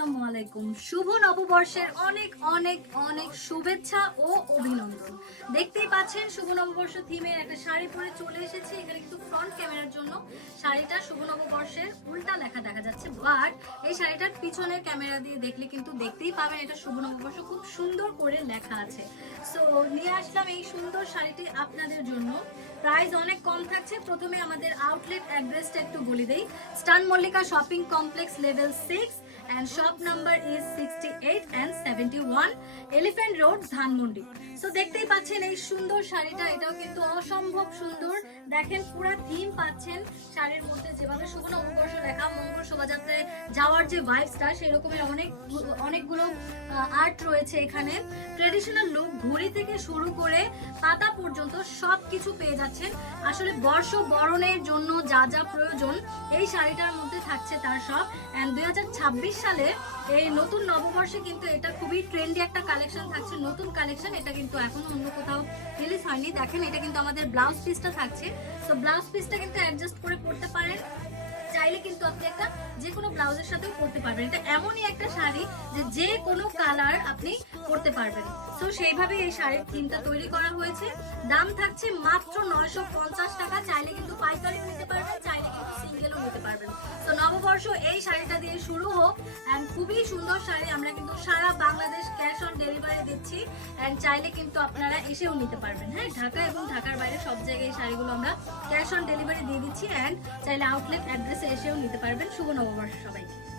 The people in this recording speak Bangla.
আসসালামু আলাইকুম। শুভ নববর্ষের অনেক অনেক অনেক শুভেচ্ছা ও অভিনন্দন। দেখতেই পাচ্ছেন শুভ নববর্ষ থিমের একটা শাড়ি পরে চলে এসেছি। এখানে কিন্তু ফ্রন্ট ক্যামেরার জন্য শাড়িটা শুভ নববর্ষের উল্টা লেখা দেখা যাচ্ছে, বাট এই শাড়িটার পিছনের ক্যামেরা দিয়ে দেখলে কিন্তু দেখতেই পাবেন এটা শুভ নববর্ষ খুব সুন্দর করে লেখা আছে। সো নিয়ে আসলাম এই সুন্দর শাড়িটি আপনাদের জন্য। প্রাইস অনেক কম থাকছে। প্রথমে আমাদের আউটলেট অ্যাড্রেসটা একটু বলে দেই। স্টান Mallika shopping complex level 6 and shop number is 68 and 71 Elephant Road, Dhanmondi. So দেখতেই পাচ্ছেন এই সুন্দর শাড়িটা, এটাও কিন্তু অসম্ভব সুন্দর। দেখেন পুরো থিম পাচ্ছেন শাড়ির মধ্যে, যেভাবে শুভ নববর্ষ লেখা, মঙ্গল শোভাযাত্রায় যাওয়ার যে ভাইবসটা সেই রকমের অনেকগুলো আর্ট রয়েছে এখানে। ট্রেডিশনাল লুক ঘুড়ি থেকে শুরু করে পাতা পর্যন্ত সবকিছু পেয়ে যাচ্ছেন। আসলে বর্ষ বরণের জন্য যা যা প্রয়োজন এই শাড়িটার মধ্যে থাকছে তার সব। এন্ড 2026 সালে এই নতুন নববর্ষে কিন্তু এটা খুবই ট্রেন্ডি একটা কালেকশন থাকছে, নতুন কালেকশন। এটা কিন্তু এখনো অন্য কোথাও রিলিজ হয়নি। দেখেন এটা কিন্তু আমাদের ব্লাউজ পিসটা থাকছে। তো ব্লাউজ পিসটা কিন্তু অ্যাডজাস্ট করে পড়তে পারেন, চাইলে কিন্তু আপনি একটা যে কোনো ব্লাউজের সাথেও পরতে পারবেন। এটা এমনই একটা শাড়ি যে কোনো কালার আপনি পরতে পারবেন। তো সেইভাবে এই শাড়ির থিমটা তৈরি করা হয়েছে। দাম থাকছে মাত্র 950 টাকা। চাইলে কিন্তু পাইকারি নিতে পারবেন, চাইলে কিন্তু সিঙ্গেলও নিতে পারবেন। তো নববর্ষ এই শাড়িটা দিয়ে শুরু হোক। অ্যান্ড খুবই সুন্দর শাড়ি, আমরা কিন্তু সারা বাংলাদেশ ক্যাশ অন ডেলিভারি দিচ্ছি। অ্যান্ড চাইলে কিন্তু আপনারা এসেও নিতে পারবেন। হ্যাঁ, ঢাকা এবং ঢাকার বাইরে সব জায়গায় এই শাড়িগুলো আমরা ক্যাশ অন ডেলিভারি দিয়ে দিচ্ছি। অ্যান্ড চাইলে আউটলেট অ্যাড্রেসে এসেও নিতে পারবেন। শুভ নববর্ষ সবাইকে।